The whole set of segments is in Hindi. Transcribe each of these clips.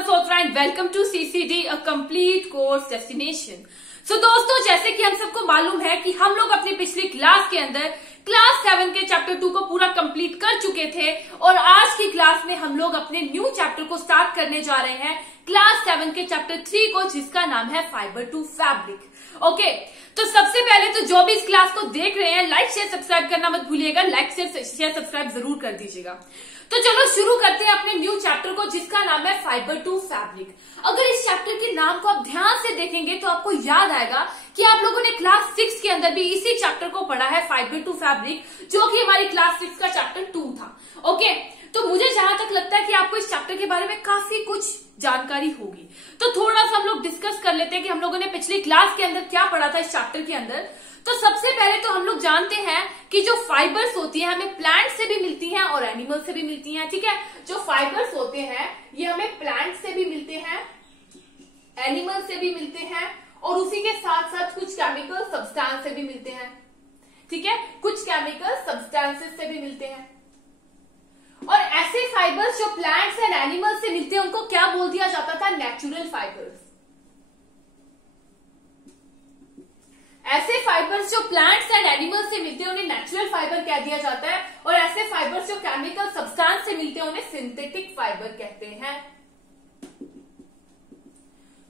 Malhotra and welcome to CCD, a complete course destination. So दोस्तों, जैसे कि हम सबको मालूम है कि हम लोग अपनी पिछली क्लास के अंदर क्लास 7 के चैप्टर 2 को पूरा कंप्लीट कर चुके थे और आज की क्लास में हम लोग अपने न्यू चैप्टर को स्टार्ट करने जा रहे हैं क्लास 7 के चैप्टर 3 को, जिसका नाम है फाइबर टू फैब्रिक। ओके, तो सबसे पहले तो जो भी इस क्लास को देख रहे हैं, लाइक शेयर सब्सक्राइब करना मत भूलिएगा, लाइक शेयर सब्सक्राइब जरूर कर दीजिएगा। तो चलो शुरू करते हैं अपने न्यू चैप्टर को, जिसका नाम है फाइबर टू फैब्रिक। अगर इस चैप्टर के नाम को आप ध्यान से देखेंगे तो आपको याद आएगा कि आप लोगों ने क्लास 6 के अंदर भी इसी चैप्टर को पढ़ा है, फाइबर टू फैब्रिक, जो कि हमारी क्लास 6 का चैप्टर 2 था। ओके, तो मुझे जहां तक लगता है कि आपको इस चैप्टर के बारे में काफी कुछ जानकारी होगी, तो थोड़ा सा हम लोग डिस्कस कर लेते हैं कि हम लोगों ने पिछली क्लास के अंदर क्या पढ़ा था इस चैप्टर के अंदर। तो सबसे पहले तो हम लोग जानते हैं कि जो फाइबर्स होती है हमें प्लांट से भी मिलती हैं और एनिमल से भी मिलती हैं। ठीक है, जो फाइबर्स होते हैं ये हमें प्लांट से भी मिलते हैं, एनिमल से भी मिलते हैं और उसी के साथ साथ कुछ केमिकल सब्सटेंस से भी मिलते हैं। ठीक है, कुछ केमिकल सब्सटेंसेस से भी मिलते हैं। और ऐसे फाइबर्स जो प्लांट्स एंड एनिमल्स से मिलते हैं उनको क्या बोल दिया जाता था? Natural fibres. ऐसे फाइबर्स जो प्लांट्स एंड एनिमल्स से मिलते हैं उन्हें नेचुरल फाइबर कह दिया जाता है और ऐसे फाइबर्स जो केमिकल सब्सटेंस से मिलते हैं उन्हें सिंथेटिक फाइबर कहते हैं।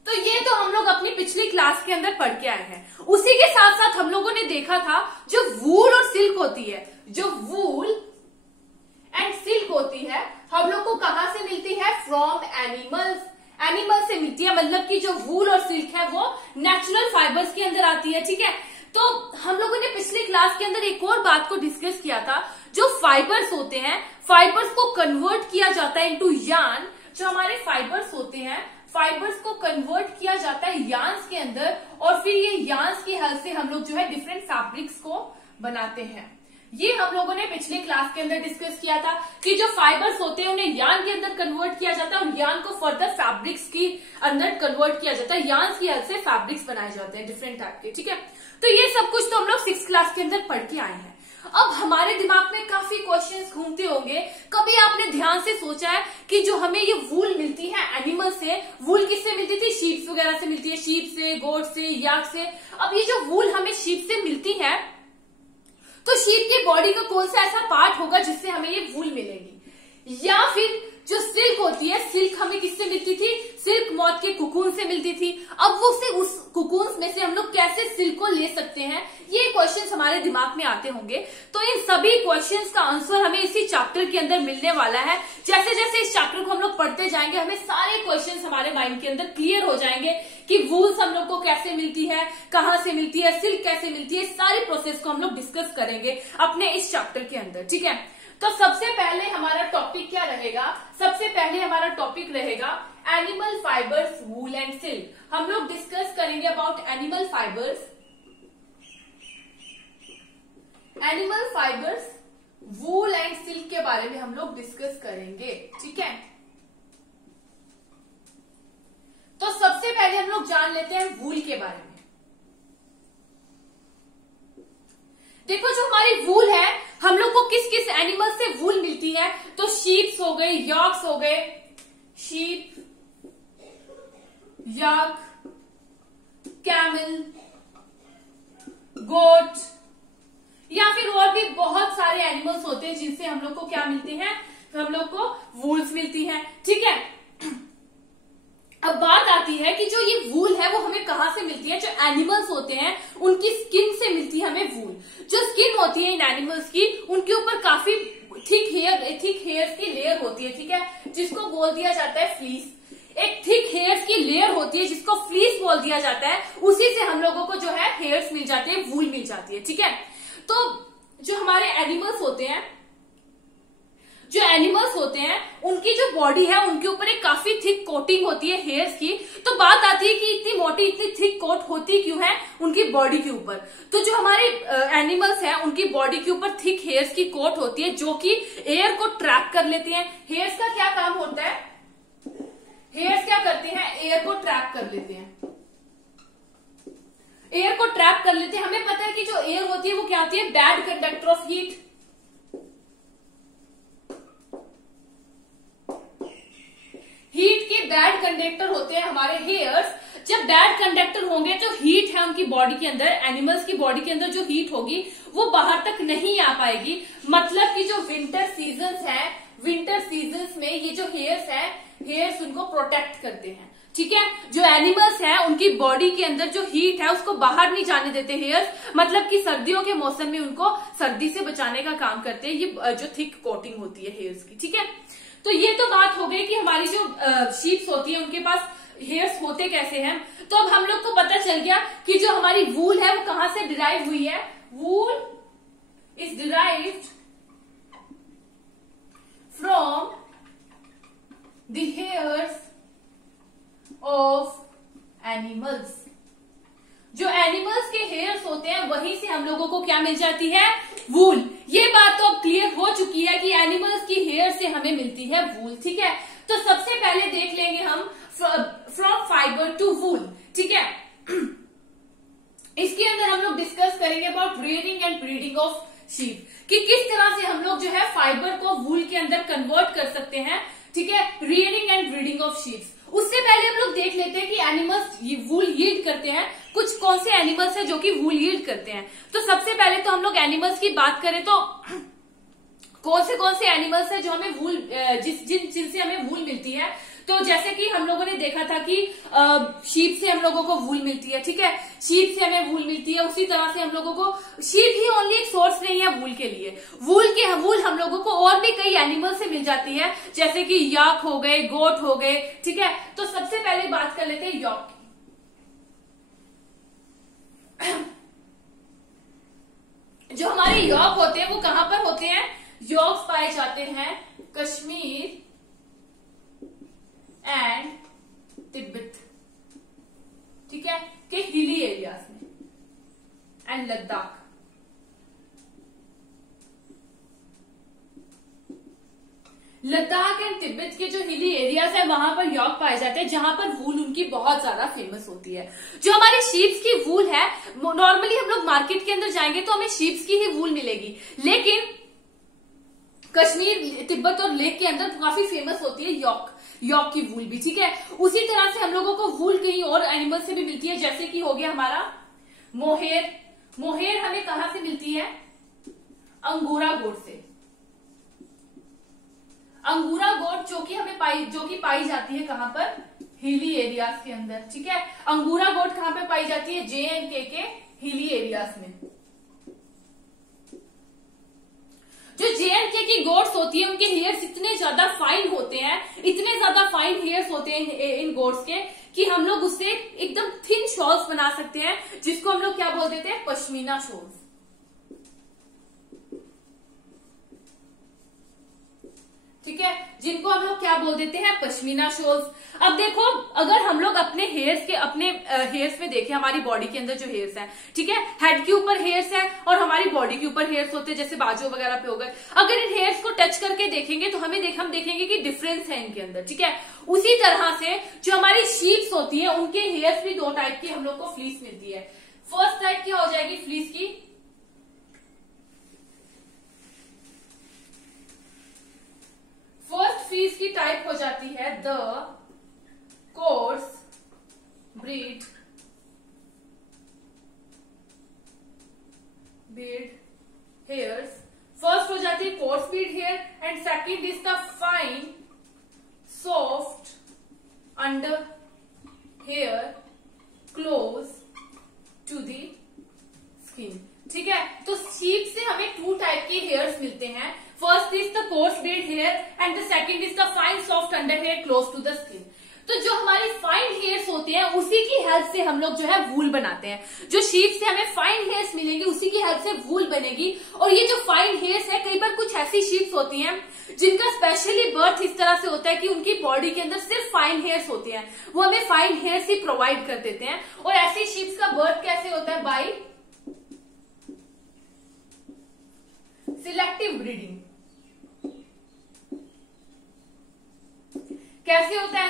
तो ये तो हम लोग अपनी पिछली क्लास के अंदर पढ़ के आए हैं। उसी के साथ साथ हम लोगों ने देखा था जो वूल और सिल्क होती है, जो वूल एंड सिल्क होती है हम लोग को कहां से मिलती है? From animals. एनिमल से मिलती है, मतलब कि जो वूल और सिल्क है वो नेचुरल फाइबर्स के अंदर आती है। ठीक है, तो हम लोगों ने पिछली क्लास के अंदर एक और बात को डिस्कस किया था, जो फाइबर्स होते हैं फाइबर्स को कन्वर्ट किया जाता है इनटू यार्न। जो हमारे फाइबर्स होते हैं फाइबर्स को कन्वर्ट किया जाता है यार्न्स के अंदर और फिर ये यार्न्स की हेल्प से हम लोग जो है डिफरेंट फैब्रिक्स को बनाते हैं। ये हम लोगों ने पिछले क्लास के अंदर डिस्कस किया था कि जो फाइबर्स होते हैं उन्हें यार्न के अंदर कन्वर्ट किया जाता है और यार्न को फर्दर फैब्रिक्स के अंदर कन्वर्ट किया जाता है। यार्न की हेल्प से फैब्रिक्स बनाए जाते हैं डिफरेंट टाइप के। ठीक है, तो ये सब कुछ तो हम लोग 6th क्लास के अंदर पढ़ के आए हैं। अब हमारे दिमाग में काफी क्वेश्चंस घूमते होंगे। कभी आपने ध्यान से सोचा है कि जो हमें ये वूल मिलती है एनिमल से, वूल किससे मिलती थी? शीप्स वगैरह से मिलती है, शीप से, गोट से, याक से। अब ये जो वूल हमें शीप से मिलती है तो शीप की बॉडी का कौन सा ऐसा पार्ट होगा जिससे हमें ये वूल मिलेगी? या फिर जो सिल्क होती है, सिल्क हमें किससे मिलती थी? सिल्क मॉथ के कुकून से मिलती थी। अब वो से उस कुकून में से हम लोग कैसे सिल्क को ले सकते हैं? ये क्वेश्चंस हमारे दिमाग में आते होंगे। तो इन सभी क्वेश्चंस का आंसर हमें इसी चैप्टर के अंदर मिलने वाला है। जैसे जैसे इस चैप्टर को हम लोग पढ़ते जाएंगे हमें सारे क्वेश्चंस हमारे माइंड के अंदर क्लियर हो जाएंगे कि वूल्स हम लोग को कैसे मिलती है, कहां से मिलती है, सिल्क कैसे मिलती है। सारी प्रोसेस को हम लोग डिस्कस करेंगे अपने इस चैप्टर के अंदर। ठीक है, तो सबसे पहले हमारा टॉपिक क्या रहेगा? सबसे पहले हमारा टॉपिक रहेगा animal fibres, wool and silk. हम लोग डिस्कस करेंगे about animal fibres, animal fibres, wool and silk के बारे में हम लोग डिस्कस करेंगे। ठीक है, तो सबसे पहले हम लोग जान लेते हैं वूल के बारे में। देखो, जो हमारी वूल है हम लोग को किस किस एनिमल से वूल मिलती है? तो शीप्स हो गए, यॉक्स हो गए, शीप, यॉक, कैमल, गोट, या फिर और भी बहुत सारे एनिमल्स होते हैं जिनसे हम लोग को क्या मिलते हैं? हम लोग को वूल्स मिलती हैं। ठीक है, अब बात आती है कि जो ये वूल है वो हमें कहां से मिलती है? जो एनिमल्स होते हैं उनकी स्किन से मिलती है हमें वूल। जो स्किन होती है इन एनिमल्स की, उनके ऊपर काफी थिक हेयर्स की लेयर होती है। ठीक है, जिसको बोल दिया जाता है फ्लीस। एक थिक हेयर्स की लेयर होती है जिसको फ्लीस बोल दिया जाता है। उसी से हम लोगों को जो है हेयर्स मिल जाते हैं, वूल मिल जाती है। ठीक है, तो जो हमारे एनिमल्स होते हैं उनकी जो बॉडी है उनके ऊपर एक काफी थिक कोटिंग होती है हेयर्स की। तो बात आती है कि इतनी मोटी, इतनी थिक कोट होती क्यों है उनकी बॉडी के ऊपर? तो जो हमारे एनिमल्स हैं उनकी बॉडी के ऊपर थिक हेयर्स की कोट होती है जो कि एयर को ट्रैप कर लेती है। हेयर्स का क्या काम होता है? हेयर्स क्या करते हैं? एयर को ट्रैप कर लेते हैं, एयर को ट्रैप कर लेते हैं। हमें पता है कि जो एयर होती है वो क्या होती है? Bad conductor of heat. Heat के बैड कंडक्टर होते हैं हमारे हेयर्स। जब बैड कंडक्टर होंगे तो हीट है उनकी बॉडी के अंदर, एनिमल्स की बॉडी के अंदर जो हीट होगी वो बाहर तक नहीं आ पाएगी। मतलब कि जो विंटर सीजन्स है, विंटर सीजन्स में ये जो हेयर्स है, हेयर्स उनको प्रोटेक्ट करते हैं। ठीक है, जो एनिमल्स हैं उनकी बॉडी के अंदर जो हीट है उसको बाहर नहीं जाने देते हेयर्स, मतलब कि सर्दियों के मौसम में उनको सर्दी से बचाने का काम करते हैं ये जो थिक कोटिंग होती है हेयर्स की। ठीक है, तो ये तो बात हो गई कि हमारी जो शीप्स होती है उनके पास हेयर्स होते कैसे हैं। तो अब हम लोग को पता चल गया कि जो हमारी वूल है वो कहां से डिराइव हुई है। वूल is derived from the hairs of animals. जो एनिमल्स के हेयर्स होते हैं वहीं से हम लोगों को क्या मिल जाती है, वूल। ये बात तो अब क्लियर हो चुकी है कि एनिमल्स की हेयर से हमें मिलती है वूल। ठीक है, तो सबसे पहले देख लेंगे हम फ्रॉम फाइबर टू वूल। ठीक है, इसके अंदर हम लोग डिस्कस करेंगे about rearing and breeding of sheep, कि किस तरह से हम लोग जो है फाइबर को वूल के अंदर कन्वर्ट कर सकते हैं। ठीक है, rearing and breeding of sheeps. उससे पहले हम लोग देख लेते हैं कि एनिमल्स वूल यील्ड करते हैं, कुछ कौन से एनिमल्स हैं जो कि वूल यील्ड करते हैं। तो सबसे पहले तो हम लोग एनिमल्स की बात करें तो कौन से एनिमल्स हैं जो हमें वूल जिनसे हमें वूल मिलती है। तो जैसे कि हम लोगों ने देखा था कि शीप से हम लोगों को वूल मिलती है। ठीक है, शीप से हमें वूल मिलती है, उसी तरह से हम लोगों को शीप ही ओनली एक सोर्स नहीं है वूल के लिए। वूल हम लोगों को और भी कई एनिमल से मिल जाती है, जैसे कि याक हो गए, गोट हो गए। ठीक है, तो सबसे पहले बात कर लेते हैं याक की। जो हमारे यॉक होते हैं वो कहां पर होते हैं, यॉक्स पाए जाते हैं कश्मीर एंड तिब्बत। ठीक है, के हिली एरियाज में एंड लद्दाख। लद्दाख एंड तिब्बत के जो हिली एरियाज है वहां पर यॉक पाए जाते हैं, जहां पर वूल उनकी बहुत ज्यादा फेमस होती है। जो हमारी शीप्स की वूल है, नॉर्मली हम लोग मार्केट के अंदर जाएंगे तो हमें शीप्स की ही वूल मिलेगी, लेकिन कश्मीर, तिब्बत और लेक के अंदर काफी फेमस होती है यॉक की वूल भी। ठीक है, उसी तरह से हम लोगों को वूल कहीं और एनिमल से भी मिलती है, जैसे कि हो गया हमारा मोहेर। मोहेर हमें कहां से मिलती है, अंगोरा गोट से। अंगूरा गोट जो कि पाई जाती है कहां पर, हिली एरियाज के अंदर। ठीक है, अंगूरा गोट कहां पे पाई जाती है, JNK के हिली एरियाज में। जो JNK की गोट्स होती है उनके हेयर्स इतने ज्यादा फाइन होते हैं, इतने ज्यादा फाइन हेयर्स होते हैं इन गोट्स के, कि हम लोग उससे एकदम थिन शॉल्स बना सकते हैं, जिसको हम लोग क्या बोल देते हैं, पश्मीना शॉल्स। ठीक है, जिनको हम लोग क्या बोल देते हैं, पश्मीना शॉल्स। अब देखो, अगर हम लोग अपने हेयर्स में देखें, हमारी बॉडी के अंदर जो हेयर्स हैं, ठीक है, हेड के ऊपर हेयर्स हैं और हमारी बॉडी के ऊपर हेयर्स होते हैं, जैसे बाजू वगैरह पे हो गए। अगर इन हेयर्स को टच करके देखेंगे तो हम देखेंगे कि डिफरेंस है इनके अंदर। ठीक है, उसी तरह से जो हमारी शीप्स होती है उनके हेयर्स भी दो टाइप की हम लोग को फ्लीस मिलती है। फर्स्ट टाइप क्या हो जाएगी फ्लीस की, फर्स्ट फ्लीस की टाइप हो जाती है the coarse breed hairs. First हो जाती है coarse breed hair and second is the fine soft under hair close to the skin. ठीक है, तो शीप से हमें टू टाइप के हेयर्स मिलते हैं। First is the coarse breed hair and the second is the fine soft under hair close to the skin. तो जो हमारी फाइन हेयर्स होते हैं उसी की हेल्प से हम लोग जो है वूल बनाते हैं। जो शीप से हमें फाइन हेयर्स मिलेंगे उसी की हेल्प से वूल बनेगी। और ये जो फाइन हेयर्स है, कई बार कुछ ऐसी शीप्स होती हैं जिनका स्पेशली बर्थ इस तरह से होता है कि उनकी बॉडी के अंदर सिर्फ फाइन हेयर्स होते हैं, वो हमें फाइन हेयर्स ही प्रोवाइड कर देते हैं। और ऐसी शीप्स का बर्थ कैसे होता है, बाय सिलेक्टिव ब्रीडिंग। कैसे होता है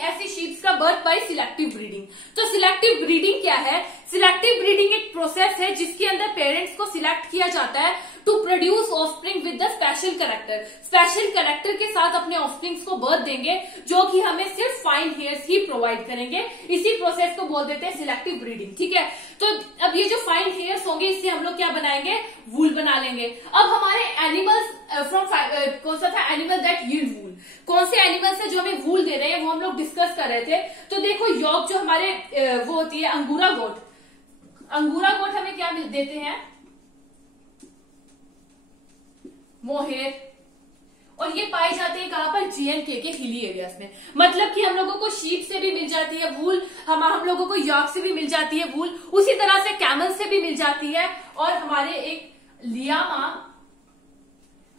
ऐसी शीप्स का बर्थ बाय सिलेक्टिव ब्रीडिंग। तो सिलेक्टिव ब्रीडिंग क्या है, सिलेक्टिव ब्रीडिंग एक प्रोसेस है जिसके अंदर पेरेंट्स को सिलेक्ट किया जाता है to produce offspring with the special character. Character, special character के साथ अपने ऑफस्प्रिंग्स को बर्थ देंगे, जो कि हमें सिर्फ फाइन हेयर्स ही प्रोवाइड करेंगे। इसी प्रोसेस को बोल देते हैं सिलेक्टिव ब्रीडिंग, ठीक है। तो अब ये जो फाइन हेयर्स होंगे, इससे हम लोग क्या बनाएंगे, वूल बना लेंगे। अब हमारे एनिमल्स फ्रॉम कौन सा था, एनिमल दैट यील्ड वूल, कौन से एनिमल्स है जो हमें वूल दे रहे हैं, वो हम लोग डिस्कस कर रहे थे। तो देखो यॉक जो हमारे वो होती है अंगूरा गोट, अंगूरा गोट हमें क्या देते हैं, मोहेर, और ये पाए जाते हैं कहां पर, J&K के हिली एरियाज में। मतलब कि हम लोगों को शीप से भी मिल जाती है वूल, हम लोगों को यॉक से भी मिल जाती है वूल, उसी तरह से कैमल से भी मिल जाती है, और हमारे एक लियामा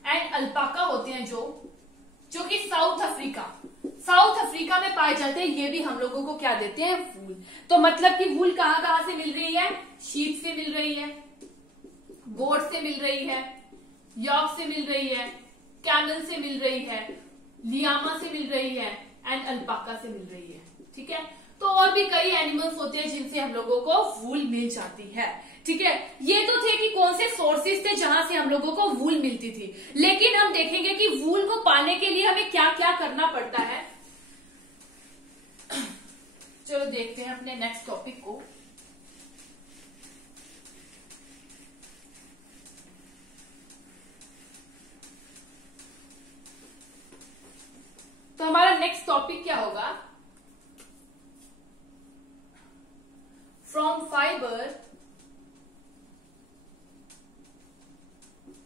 एंड अल्पाका होते हैं जो कि साउथ अफ्रीका में पाए जाते हैं, ये भी हम लोगों को क्या देते हैं, वूल। तो मतलब कि वूल कहां कहां से मिल रही है, शीप से मिल रही है, गोट से मिल रही है, यॉक से मिल रही है, कैमल से मिल रही है, लियामा से मिल रही है, एंड अल्पाका से मिल रही है, ठीक है। तो और भी कई एनिमल्स होते हैं जिनसे हम लोगों को वूल मिल जाती है, ठीक है। ये तो थे कि कौन से सोर्सेज थे जहां से हम लोगों को वूल मिलती थी, लेकिन हम देखेंगे कि वूल को पाने के लिए हमें क्या क्या करना पड़ता है। चलो देखते हैं अपने नेक्स्ट टॉपिक को। तो हमारा नेक्स्ट टॉपिक क्या होगा, फ्रॉम फाइबर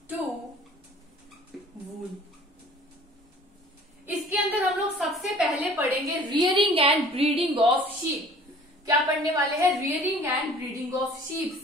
टू वूल। इसके अंदर हम लोग सबसे पहले पढ़ेंगे rearing and breeding of sheep. क्या पढ़ने वाले हैं, rearing and breeding of sheep.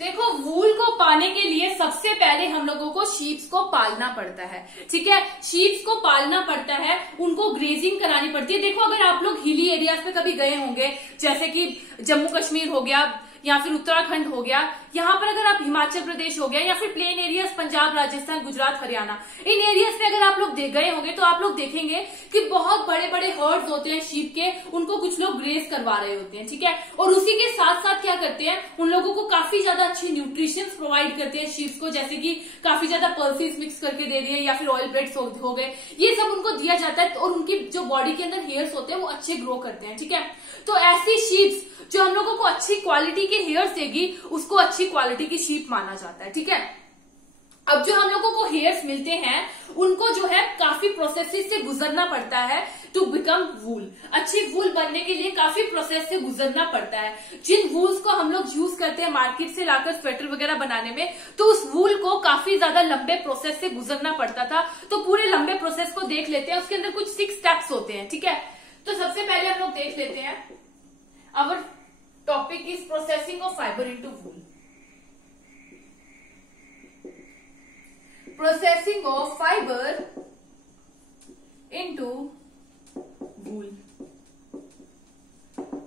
देखो वूल को पाने के लिए सबसे पहले हम लोगों को शीप्स को पालना पड़ता है, ठीक है। शीप्स को पालना पड़ता है, उनको ग्रेजिंग करानी पड़ती है। देखो अगर आप लोग हिली एरियाज पे कभी गए होंगे, जैसे कि जम्मू कश्मीर हो गया या फिर उत्तराखंड हो गया, यहाँ पर अगर आप हिमाचल प्रदेश हो गया या फिर प्लेन एरियाज पंजाब, राजस्थान, गुजरात, हरियाणा, इन एरियाज में अगर आप लोग गए होंगे तो आप लोग देखेंगे कि बहुत बड़े बड़े हर्ड्स होते हैं शीप के, उनको कुछ लोग ग्रेज करवा रहे होते हैं, ठीक है। और उसी के साथ साथ क्या करते हैं, उन लोगों को काफी ज्यादा अच्छी न्यूट्रिशन प्रोवाइड करते हैं शीप्स को, जैसे कि काफी ज्यादा पल्सेस मिक्स करके दे दिए या फिर ऑयल ब्रेड्स हो गए, ये सब उनको दिया जाता है, और उनकी जो बॉडी के अंदर हेयर्स होते हैं वो अच्छे ग्रो करते हैं, ठीक है। तो ऐसी शीप्स जो हम लोगों को अच्छी क्वालिटी के हेयर्स देगी, उसको अच्छी क्वालिटी की शीप माना जाता है, ठीक है। अब जो हम लोगों को हेयर्स मिलते हैं, उनको जो है काफी प्रोसेसेस से गुजरना पड़ता है टू बिकम वूल। अच्छी वूल बनने के लिए काफी प्रोसेस से गुजरना पड़ता है। जिन वूल्स को हम लोग यूज करते हैं मार्केट से लाकर स्वेटर वगैरह बनाने में, तो उस वूल को काफी ज्यादा लंबे प्रोसेस से गुजरना पड़ता था। तो पूरे लंबे प्रोसेस को देख लेते हैं, उसके अंदर कुछ 6 स्टेप्स होते हैं, ठीक है। तो सबसे पहले हम लोग देख लेते हैं, our topic is processing of fibre into wool. Processing of fibre into wool.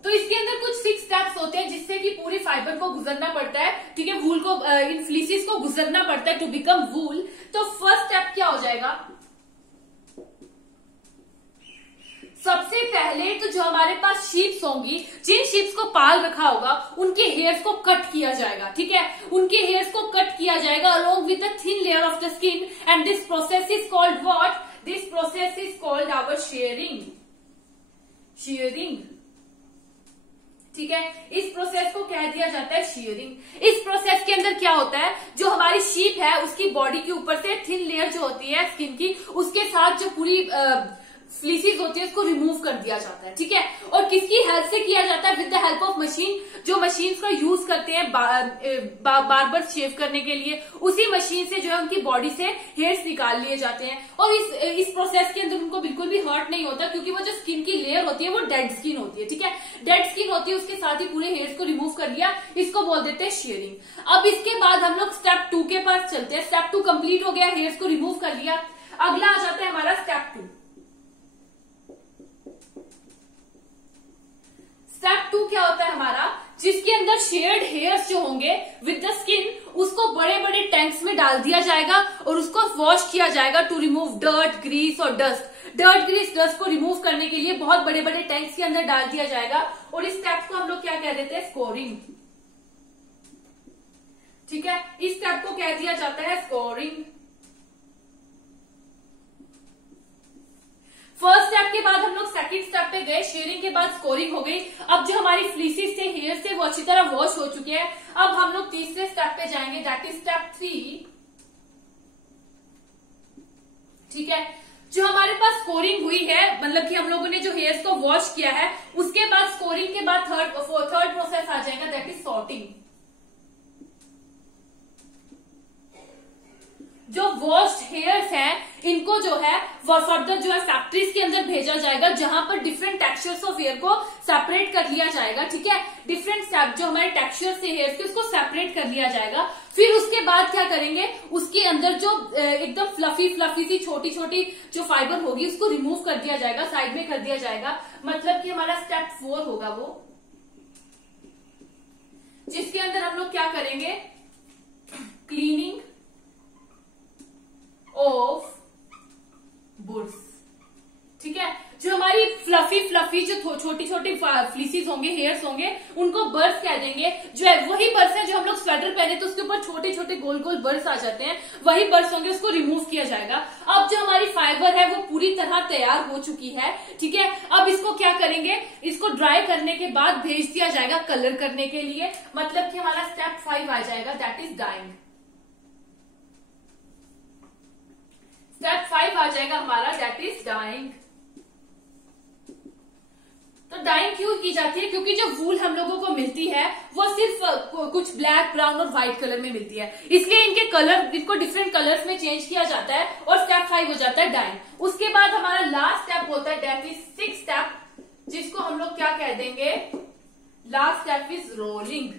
तो इसके अंदर कुछ 6 स्टेप्स होते हैं जिससे कि पूरी फाइबर को गुजरना पड़ता है, ठीक है। वूल को, इन फ्लीसिस को गुजरना पड़ता है टू बिकम वूल। तो फर्स्ट स्टेप क्या हो जाएगा, सबसे पहले तो जो हमारे पास शीप्स होंगी, जिन शीप्स को पाल रखा होगा, उनके हेयर्स को कट किया जाएगा, ठीक है। उनके हेयर्स को कट किया जाएगा along with the thin layer of the skin, and this process is called what, this process is called our shearing, ठीक है। इस प्रोसेस को कह दिया जाता है शेयरिंग। इस प्रोसेस के अंदर क्या होता है, जो हमारी शीप है उसकी बॉडी के ऊपर से थिन लेयर जो होती है स्किन की, उसके साथ जो पूरी फ्लीसीज होती है उसको रिमूव कर दिया जाता है, ठीक है। और किसकी हेल्प से किया जाता है, with the help of machine. जो मशीन का यूज करते हैं बार्बर शेव करने के लिए, उसी मशीन से जो है उनकी बॉडी से हेयर्स निकाल लिए जाते हैं। और इस प्रोसेस के अंदर उनको बिल्कुल भी हर्ट नहीं होता, क्योंकि वो जो स्किन की लेयर होती है वो डेड स्किन होती है, ठीक है। डेड स्किन होती है, उसके साथ ही पूरे हेयर्स को रिमूव कर लिया, इसको बोल देते हैं शेयरिंग। अब इसके बाद हम लोग स्टेप 2 के पास चलते हैं। स्टेप 2 कंप्लीट हो गया, हेयर्स को रिमूव कर लिया। अगला आ जाता है हमारा स्टेप 2। स्टेप 2 क्या होता है हमारा, जिसके अंदर शेयर्ड हेयर्स जो होंगे विद द स्किन, उसको बड़े बड़े टैंक्स में डाल दिया जाएगा और उसको वॉश किया जाएगा टू रिमूव डर्ट, ग्रीस और डस्ट। डर्ट, ग्रीस, डस्ट को रिमूव करने के लिए बहुत बड़े बड़े टैंक्स के अंदर डाल दिया जाएगा और इस स्टेप को हम लोग क्या कह देते हैं, स्कोरिंग। ठीक है, इस स्टेप को कह दिया जाता है स्कोरिंग। फर्स्ट स्टेप के बाद हम लोग सेकंड स्टेप पे गए, शेयरिंग के बाद स्कोरिंग हो गई। अब जो हमारी फ्लीसिस थे, हेयर थे, वो अच्छी तरह वॉश हो चुके हैं। अब हम लोग तीसरे स्टेप पे जाएंगे, दैट इज स्टेप 3। ठीक है, जो हमारे पास स्कोरिंग हुई है, मतलब कि हम लोगों ने जो हेयर्स को वॉश किया है, उसके बाद स्कोरिंग के बाद थर्ड प्रोसेस आ जाएगा, दैट इज सॉर्टिंग। जो वॉश्ड हेयर्स हैं, इनको जो है वो फर्दर जो है फैक्ट्रीज के अंदर भेजा जाएगा, जहां पर डिफरेंट टेक्सचर्स ऑफ हेयर को सेपरेट कर लिया जाएगा। ठीक है, डिफरेंट जो हमारे टेक्सचर्स थे हेयर्स के, उसको सेपरेट कर लिया जाएगा। फिर उसके बाद क्या करेंगे, उसके अंदर जो एकदम फ्लफी सी छोटी छोटी जो फाइबर होगी, उसको रिमूव कर दिया जाएगा, साइड में कर दिया जाएगा। मतलब कि हमारा स्टेप 4 होगा वो, जिसके अंदर हम लोग क्या करेंगे, क्लीनिंग ऑफ बुर्स। ठीक है, जो हमारी फ्लफी जो छोटी छोटी फ्लीसीज होंगे, हेयर्स होंगे, उनको बर्स कह देंगे। जो है वही बर्स है जो हम लोग स्वेटर पहने तो उसके ऊपर छोटे छोटे गोल गोल बर्स आ जाते हैं, वही बर्स होंगे, उसको रिमूव किया जाएगा। अब जो हमारी फाइबर है वो पूरी तरह तैयार हो चुकी है। ठीक है, अब इसको क्या करेंगे, इसको ड्राई करने के बाद भेज दिया जाएगा कलर करने के लिए। मतलब कि हमारा स्टेप 5 आ जाएगा, दैट इज डाइंग। स्टेप 5 आ जाएगा हमारा, दैट इज डाइंग। तो डाइंग क्यों की जाती है, क्योंकि जो वूल हम लोगों को मिलती है वो सिर्फ कुछ ब्लैक, ब्राउन और व्हाइट कलर में मिलती है, इसलिए इनको डिफरेंट कलर्स में चेंज किया जाता है और स्टेप 5 हो जाता है डाइंग। उसके बाद हमारा लास्ट स्टेप होता है, दैट इज 6th स्टेप, जिसको हम लोग क्या कह देंगे, लास्ट स्टेप इज रोलिंग।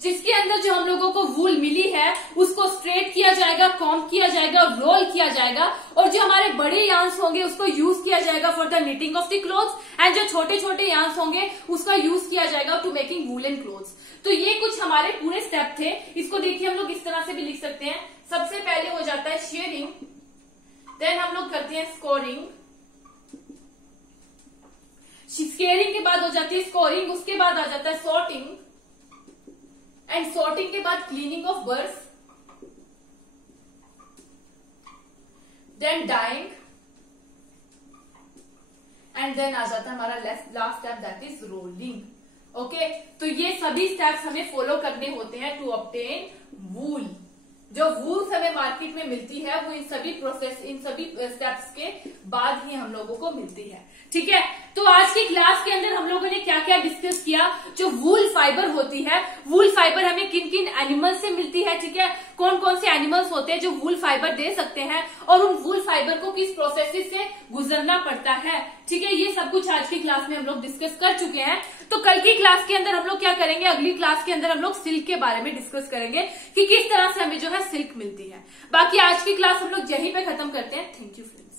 जिसके अंदर जो हम लोगों को वूल मिली है उसको स्ट्रेट किया जाएगा, कॉम्ब किया जाएगा, रोल किया जाएगा, और जो हमारे बड़े यार्न्स होंगे उसको यूज किया जाएगा for the knitting of the clothes, and जो छोटे छोटे यार्न्स होंगे उसका यूज किया जाएगा टू मेकिंग वूलन क्लोथ्स। तो ये कुछ हमारे पूरे स्टेप थे। इसको देखिए हम लोग इस तरह से भी लिख सकते हैं। सबसे पहले हो जाता है शेयरिंग, देन हम लोग करते हैं स्कोरिंग, शेयरिंग के बाद हो जाती है स्कोरिंग, उसके बाद आ जाता है सॉर्टिंग, एंड सॉर्टिंग के बाद cleaning of burrs, then dyeing, and then आ जाता है हमारा last step, that is rolling. Okay, तो ये सभी स्टेप्स हमें फॉलो करने होते हैं टू ऑब्टेन वूल। जो वूल हमें मार्केट में मिलती है वो इन सभी स्टेप्स के बाद ही हम लोगों को मिलती है। ठीक है, तो आज की क्लास के अंदर हम लोगों ने क्या क्या डिस्कस किया। जो वूल फाइबर होती है, वूल फाइबर हमें किन किन एनिमल से मिलती है, ठीक है, कौन कौन से एनिमल्स होते हैं जो वूल फाइबर दे सकते हैं, और उन वूल फाइबर को किस प्रोसेस से गुजरना पड़ता है। ठीक है, ये सब कुछ आज की क्लास में हम लोग डिस्कस कर चुके हैं। तो कल की क्लास के अंदर हम लोग क्या करेंगे, अगली क्लास के अंदर हम लोग सिल्क के बारे में डिस्कस करेंगे कि किस तरह से हमें जो है सिल्क मिलती है। बाकी आज की क्लास हम लोग यहीं पे खत्म करते हैं। Thank you friends.